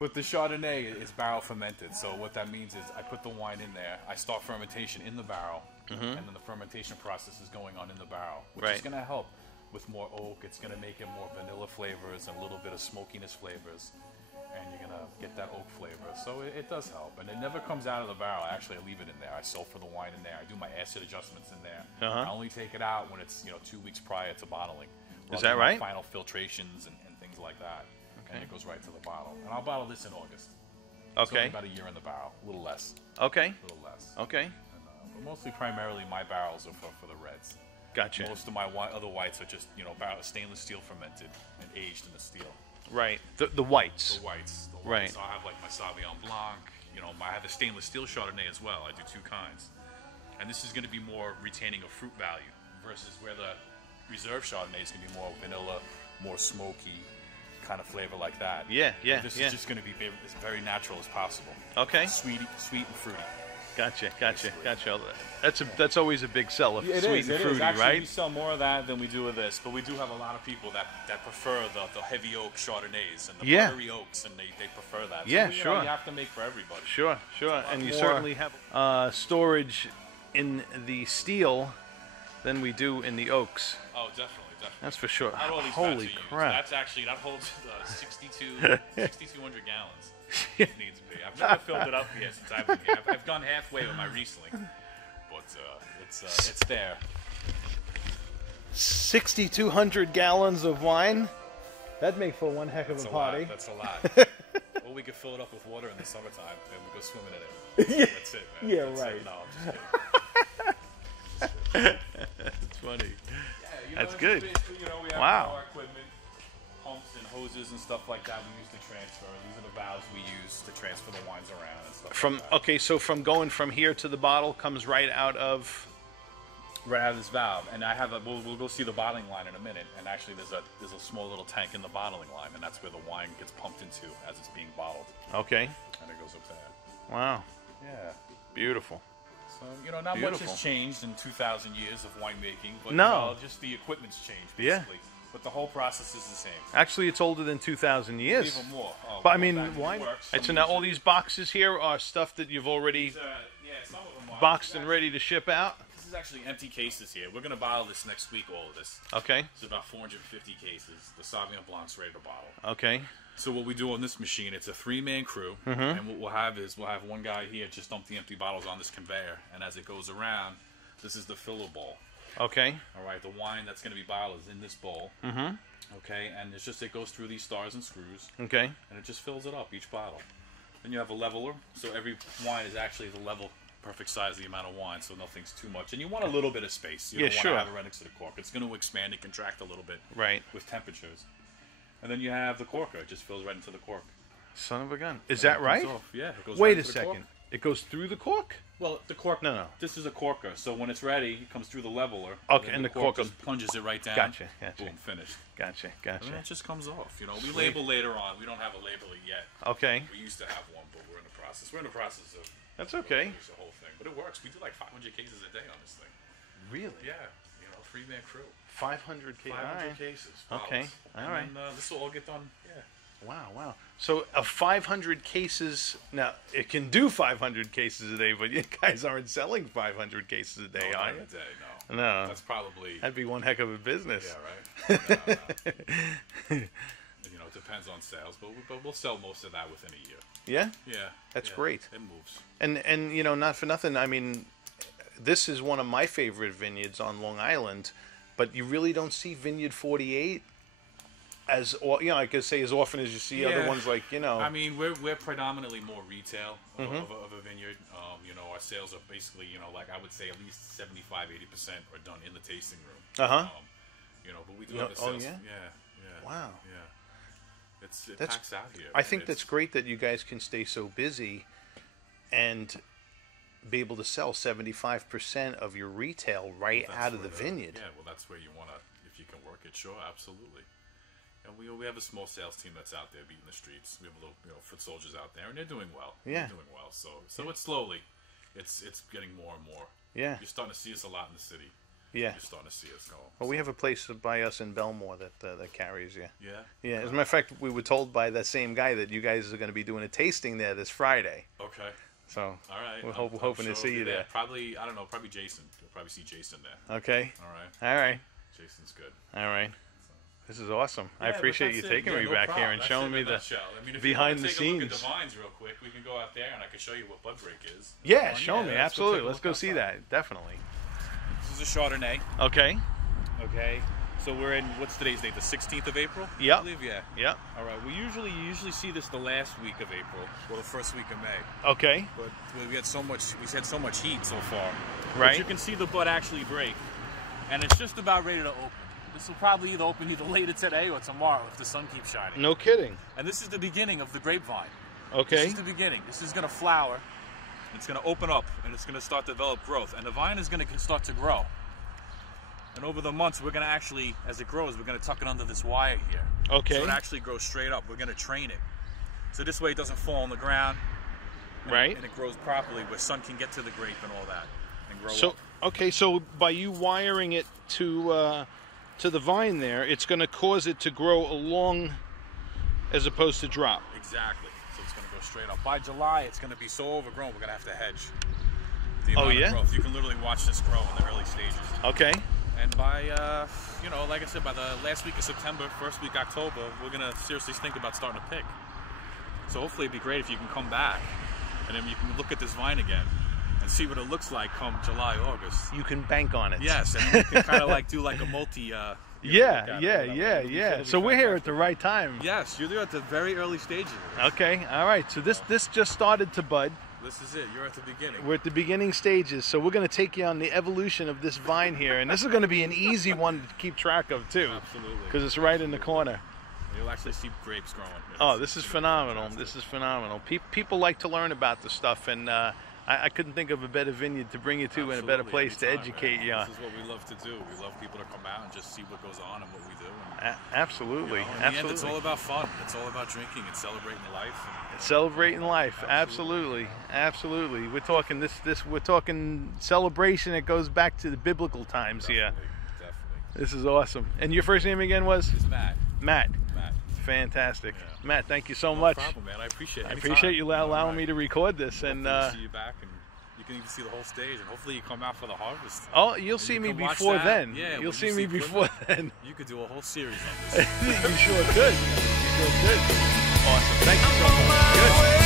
With the Chardonnay, it's barrel fermented. So what that means is I put the wine in there. I start fermentation in the barrel, and then the fermentation process is going on in the barrel, which is going to help with more oak. It's going to make it more vanilla flavors and a little bit of smokiness flavors, and you're going to get that oak flavor. So it does help, and it never comes out of the barrel. Actually, I leave it in there. I sulfur the wine in there. I do my acid adjustments in there. I only take it out when it's 2 weeks prior to bottling. Is that right? Final filtrations and things like that. And it goes right to the bottle. And I'll bottle this in August. It's only about a year in the barrel, a little less. Okay. A little less. Okay. And, but mostly, primarily, my barrels are for the reds. Gotcha. Most of my other whites are just, stainless steel fermented and aged in the steel. Right. The whites. The whites. Right. So I have like my Sauvignon Blanc. I have a stainless steel Chardonnay as well. I do 2 kinds. And this is going to be more retaining of fruit value versus where the reserve Chardonnay is going to be more vanilla, more smoky kind of flavor like that. Yeah. This is just going to be as very natural as possible. Okay. Sweet and fruity. Gotcha. That's always a big seller. Yeah, sweet and fruity, Actually, right? we sell more of that than we do of this, but we do have a lot of people that prefer the heavy oak Chardonnays and the buttery oaks, and they prefer that. Yeah, so, sure. You have to make for everybody. Sure. And you certainly have storage in the steel than we do in the oaks. Oh, definitely. That's for sure. Not all these Holy crap. That holds 6,200 gallons. It needs to be. I've never filled it up yet since I've been here. I've gone halfway with my Riesling, but it's there. 6,200 gallons of wine? That'd make for one heck of a party. That's a lot. Or we could fill it up with water in the summertime and we go swimming in it. That's it, man. Yeah, That's right. It. No, I'm just kidding. That's funny. Yeah, That's good. We have our equipment, pumps and hoses and stuff like that we use to transfer. These are the valves we use to transfer the wines around and stuff like that. Okay, so from going from here to the bottle comes right out of this valve, and I have we'll go see the bottling line in a minute, and actually there's a small little tank in the bottling line, and that's where the wine gets pumped into as it's being bottled. Okay. And it goes up there. Wow. Yeah. Beautiful. So, not much has changed in 2,000 years of winemaking, but just the equipment's changed, basically. Yeah. But the whole process is the same. Actually, it's older than 2,000 years. Even more. But I mean, wine. So now all these boxes here are stuff that you've already some of them are boxed and ready to ship out? This is actually empty cases here. We're going to bottle this next week, all of this. Okay. It's about 450 cases. The Sauvignon Blanc's ready to bottle. Okay. So what we do on this machine, it's a 3-man crew, and what we'll have one guy here just dump the empty bottles on this conveyor, and as it goes around, this is the filler bowl. Okay. All right, the wine that's going to be bottled is in this bowl. Okay, and it goes through these stars and screws. Okay. And it just fills it up, each bottle. Then you have a leveler, so every wine is actually the level, perfect size, the amount of wine, so nothing's too much. And you want a little bit of space. You don't want to have it right next to the cork. It's going to expand and contract a little bit with temperatures. And then you have the corker. It just fills right into the cork. Son of a gun. Is that right? Yeah. It goes Wait right a second. It goes through the cork? Well, the cork... No. This is a corker, so when it's ready, it comes through the leveler. Okay, and the cork just plunges it right down. Gotcha. Boom, finished. Gotcha. And it just comes off. We label later on. We don't have a labeler yet. Okay. We used to have one, but we're in the process. We're in the process of... That's okay. The whole thing. But it works. We do like 500 cases a day on this thing. Really? Yeah. 3-man crew. 500 cases. 500 cases. Okay. All right. And this will all get done. Yeah. Wow. So 500 cases. Now it can do 500 cases a day, but you guys aren't selling 500 cases a day, are you? Not a day. No. No. That's probably. That'd be one heck of a business. Yeah. Right. It depends on sales, but we'll sell most of that within a year. Yeah. Yeah. That's great. It moves. And not for nothing. I mean, this is one of my favorite vineyards on Long Island, but you really don't see Vineyard 48 as I could say as often as you see other ones like I mean, we're predominantly more retail of a vineyard. Our sales are basically like I would say at least 75-80% are done in the tasting room. But we do have a sales. Yeah. Wow. Yeah. It packs out here. I think that's great that you guys can stay so busy and be able to sell 75% of your retail out of the vineyard. Yeah, well, that's where you want to, if you can work it, sure, absolutely. And we have a small sales team that's out there beating the streets. We have a little foot soldiers out there, and they're doing well. Yeah. They're doing well. So it's slowly, it's getting more and more. Yeah. You're starting to see us a lot in the city. Yeah. You're starting to see us go. Well, we have a place by us in Belmore that carries you. Yeah? Yeah. As a matter of fact, we were told by that same guy that you guys are going to be doing a tasting there this Friday. Okay. So, all right. We're hoping sure to see you there. Probably, I don't know, probably Jason. You'll probably see Jason there. Okay. All right. All right. Jason's good. All right. This is awesome. Yeah, I appreciate you taking me back here and showing me the behind the scenes. If you want to take a look at the vines real quick, we can go out there and I can show you what bud break is. Yeah, show me. Absolutely. Let's go see that. Definitely. This is a Chardonnay. Okay. Okay. So we're in, what's today's date? The 16th of April? Yeah. I believe, yeah. Yeah. All right. You usually see this the last week of April or the first week of May. Okay. But we had so much heat so far. Right. But you can see the bud actually break, and it's just about ready to open. This will probably open either later today or tomorrow if the sun keeps shining. No kidding. And this is the beginning of the grapevine. Okay. This is the beginning. This is going to flower. It's going to open up, and it's going to start to develop growth. And the vine is going to start to grow. And over the months, we're going to actually, as it grows, we're going to tuck it under this wire here. Okay. So it actually grows straight up. We're going to train it. So this way it doesn't fall on the ground. Right. And it grows properly where sun can get to the grape and all that and grow up. Okay, so by you wiring it to the vine there, it's going to cause it to grow along as opposed to drop. Exactly. So it's going to go straight up. By July, it's going to be so overgrown, we're going to have to hedge. Oh, yeah? Growth. You can literally watch this grow in the early stages. Okay. And by, like I said, by the last week of September, first week October, we're going to seriously think about starting to pick. So hopefully it'd be great if you can come back and then you can look at this vine again and see what it looks like come July, August. You can bank on it. Yes, and you can kind of like do like a multi... Yeah. So we're here at the right time. Yes, you're there at the very early stages. Okay, all right. So this just started to bud. This is it. You're at the beginning. We're at the beginning stages. So we're going to take you on the evolution of this vine here. And this is going to be an easy one to keep track of, too. Absolutely. Because it's right in the corner. You'll actually see grapes growing. Oh, this is phenomenal. This is phenomenal. People like to learn about this stuff. And I couldn't think of a better vineyard to bring you to and a better place to educate you on. This is what we love to do. We love people to come out and just see what goes on and what we do. Absolutely. In the end, it's all about fun. It's all about drinking and celebrating life. Celebrating life. Absolutely. We're talking we're talking celebration. It goes back to the biblical times here. Definitely. This is awesome. And your first name again was? It's Matt. Matt. Fantastic. Yeah. Matt, thank you so much. No problem, man. I appreciate it. I appreciate you allowing me to record this. And see you back, and you can even see the whole stage, and hopefully you come out for the harvest. Oh, you'll see me before then. Yeah, you'll see me before then. You could do a whole series on this. You sure could. Awesome. Thank you so much. Good.